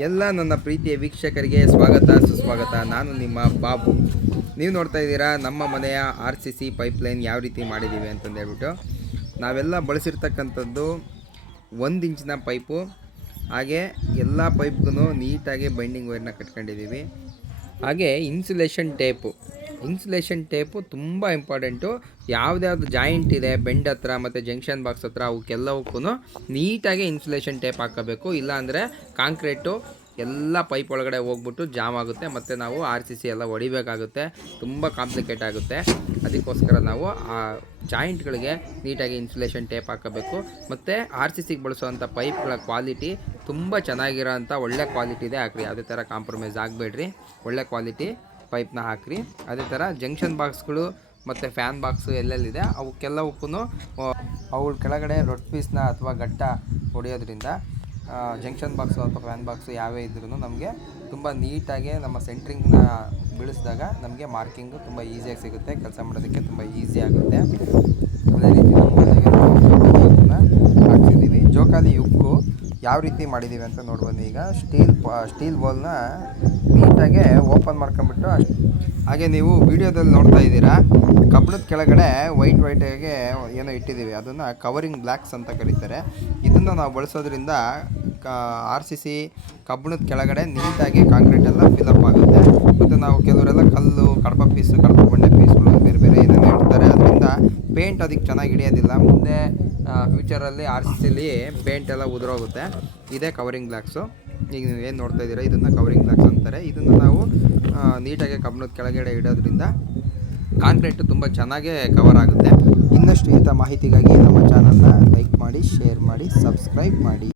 ಎಲ್ಲ ನನ್ನ ಪ್ರೀತಿಯ ವೀಕ್ಷಕರಿಗೆ ಸ್ವಾಗತ ಸುಸ್ವಾಗತ. ನಾನು ನಿಮ್ಮ ಬಾಬು. ನೀವು ನೋಡ್ತಾ ಇದ್ದೀರಾ ನಮ್ಮ ಮನೆಯ RCC ಪೈಪ್ಲೈನ್ ಯಾವ ರೀತಿ ಮಾಡಿದ್ದೀವಿ ಅಂತಂದೇಳ್ಬಿಟ್ಟು. ನಾವೆಲ್ಲ ಬಳಸಿರ್ತಕ್ಕಂಥದ್ದು 1 ಇಂಚಿನ ಪೈಪು, ಹಾಗೆ ಎಲ್ಲ ಪೈಪ್ಗೂ ನೀಟಾಗಿ ಬೈಂಡಿಂಗ್ ವೈರ್ನ ಕಟ್ಕೊಂಡಿದ್ದೀವಿ. ಹಾಗೆ ಇನ್ಸುಲೇಷನ್ ಟೇಪು ತುಂಬ ಇಂಪಾರ್ಟೆಂಟು. ಯಾವುದ್ಯಾವುದು ಜಾಯಿಂಟ್ ಇದೆ ಬೆಂಡ್ ಹತ್ರ ಮತ್ತು ಜಂಕ್ಷನ್ ಬಾಕ್ಸ್ ಹತ್ರ ಅವಕ್ಕೆಲ್ಲವಕ್ಕೂ ನೀಟಾಗಿ ಇನ್ಸುಲೇಷನ್ ಟೇಪ್ ಹಾಕಬೇಕು. ಇಲ್ಲಾಂದರೆ ಕಾಂಕ್ರೀಟು ಎಲ್ಲ ಪೈಪ್ ಒಳಗಡೆ ಹೋಗ್ಬಿಟ್ಟು ಜಾಮ್ ಆಗುತ್ತೆ, ಮತ್ತು ನಾವು RCC ಎಲ್ಲ ಹೊಡಿಬೇಕಾಗುತ್ತೆ, ತುಂಬ ಕಾಂಪ್ಲಿಕೇಟ್ ಆಗುತ್ತೆ. ಅದಕ್ಕೋಸ್ಕರ ನಾವು ಆ ಜಾಯಿಂಟ್ಗಳಿಗೆ ನೀಟಾಗಿ ಇನ್ಸುಲೇಷನ್ ಟೇಪ್ ಹಾಕಬೇಕು. ಮತ್ತು RCCಗೆ ಬಳಸುವಂಥ ಪೈಪ್ಗಳ ಕ್ವಾಲಿಟಿ ತುಂಬ ಚೆನ್ನಾಗಿರೋ ಅಂಥ ಒಳ್ಳೆ ಕ್ವಾಲಿಟಿದೆ ಹಾಕ್ರಿ. ಯಾವುದೇ ಥರ ಕಾಂಪ್ರಮೈಸ್ ಆಗಬೇಡ್ರಿ, ಒಳ್ಳೆ ಕ್ವಾಲಿಟಿ ಪೈಪ್ನ ಹಾಕ್ರಿ. ಅದೇ ಥರ ಜಂಕ್ಷನ್ ಬಾಕ್ಸ್ಗಳು ಮತ್ತು ಫ್ಯಾನ್ ಬಾಕ್ಸು ಎಲ್ಲೆಲ್ಲಿದೆ ಅವಕ್ಕೆಲ್ಲವಕ್ಕೂ ಅವುಗಳ ಕೆಳಗಡೆ ರೊಡ್ ಪೀಸ್ನ ಅಥವಾ ಗಟ್ಟ ಹೊಡೆಯೋದ್ರಿಂದ ಜಂಕ್ಷನ್ ಬಾಕ್ಸು ಅಥವಾ ಫ್ಯಾನ್ ಬಾಕ್ಸು ಯಾವೇ ಇದ್ರೂ ನಮಗೆ ತುಂಬ ನೀಟಾಗಿ ನಮ್ಮ ಸೆಂಟ್ರಿಂಗ್ನ ಬೀಳಿಸಿದಾಗ ನಮಗೆ ಮಾರ್ಕಿಂಗು ತುಂಬ ಈಸಿಯಾಗಿ ಸಿಗುತ್ತೆ, ಕೆಲಸ ಮಾಡೋದಕ್ಕೆ ತುಂಬ ಈಸಿ ಆಗುತ್ತೆ. ಅದೇ ರೀತಿ ಹಾಕ್ತಿದ್ದೀವಿ. ಜೋಕಾಲಿ ಉಕ್ಕು ಯಾವ ರೀತಿ ಮಾಡಿದ್ದೀವಿ ಅಂತ ನೋಡ್ಬೋದು. ಈಗ ಸ್ಟೀಲ್ ಬೌಲ್ನ ನೀಟಾಗೆ ಓಪನ್ ಮಾಡ್ಕೊಂಬಿಟ್ಟು ಹಾಗೆ ನೀವು ವಿಡಿಯೋದಲ್ಲಿ ನೋಡ್ತಾ ಇದ್ದೀರಾ, ಕಬ್ಬಣದ ಕೆಳಗಡೆ ವೈಟಾಗೆ ಏನೋ ಇಟ್ಟಿದ್ದೀವಿ, ಅದನ್ನು ಕವರಿಂಗ್ ಬ್ಲ್ಯಾಕ್ಸ್ ಅಂತ ಕರೀತಾರೆ. ಇದನ್ನು ನಾವು ಬಳಸೋದ್ರಿಂದ RCC ಕಬ್ಬಣದ ಕೆಳಗಡೆ ನೀಟಾಗಿ ಕಾಂಕ್ರೀಟ್ ಎಲ್ಲ ಫಿಲಪ್ ಆಗುತ್ತೆ. ಮತ್ತು ನಾವು ಕೆಲವರೆಲ್ಲ ಕಲ್ಲು, ಕಡಪ ಬಂಡೆ ಪೀಸ್ಗಳು ಬೇರೆ ಬೇರೆ ಏನೇನು ಇಡ್ತಾರೆ, ಅದರಿಂದ ಪೇಂಟ್ ಅದಕ್ಕೆ ಚೆನ್ನಾಗಿ ಹಿಡಿಯೋದಿಲ್ಲ. ಮುಂದೆ ಫ್ಯೂಚರಲ್ಲಿ RCCಲಿ ಪೇಂಟ್ ಎಲ್ಲ ಉದುರೋಗುತ್ತೆ. ಇದೇ ಕವರಿಂಗ್ ಬ್ಲ್ಯಾಕ್ಸು. ಈಗ ನೀವು ಏನು ನೋಡ್ತಾ ಇದ್ದೀರಾ, ಇದನ್ನು ಕವರಿಂಗ್ ಬ್ಲ್ಯಾಕ್ಸ್ ಅಂತಾರೆ. ಇದನ್ನು ನಾವು ನೀಟಾಗಿ ಕಬ್ಬಣದ ಕೆಳಗಡೆ ಇಡೋದ್ರಿಂದ ಕಾಂಕ್ರೀಟು ತುಂಬ ಚೆನ್ನಾಗೇ ಕವರ್ ಆಗುತ್ತೆ. ಇನ್ನಷ್ಟು ಇಂಥ ಮಾಹಿತಿಗಾಗಿ ನಮ್ಮ ಚಾನಲ್ನ ಲೈಕ್ ಮಾಡಿ, ಶೇರ್ ಮಾಡಿ, ಸಬ್ಸ್ಕ್ರೈಬ್ ಮಾಡಿ.